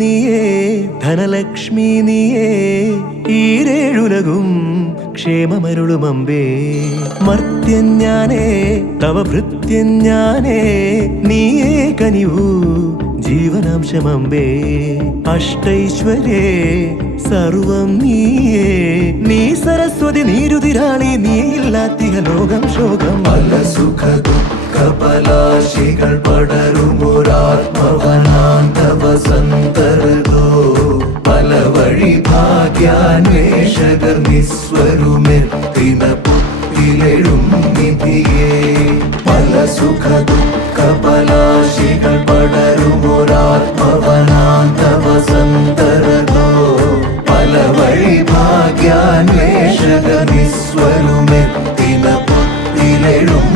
നീയേ ധനലക്ഷ്മി നീയേ ഈരേഴുലകും ക്ഷേമമരുളുമമ്പേ മർത്യൻ ഞാനേ തവ ഭൃത്യൻ ഞാനേ നീയേ കനിവൂ ജീവനാംശമമ്പേ അഷ്ടൈശ്വര്യേ സർവം നീയേ നീ സരസ്വതി നീരുതിരാളി നീയില്ലാത്തിക ലോകം ശോകം പല സുഖ ദുഃഖ പലാശികൾ പടരുമൊരാത്മവനാന്ത വസന്തരതോ പല വഴി ഭാഗ്യാന്വേഷകർ നിസ്വരുമെത്തിന പുത്തിലെഴും നിധിയേ പല സുഖ ദുഃഖ പലാശികൾ പടരുമൊരാത്മവനാന്ത വസന്തരതോ പല വഴി ഭാഗ്യാന്വേഷകർ നിസ്വരുമെത്തിന പുത്തിലെഴും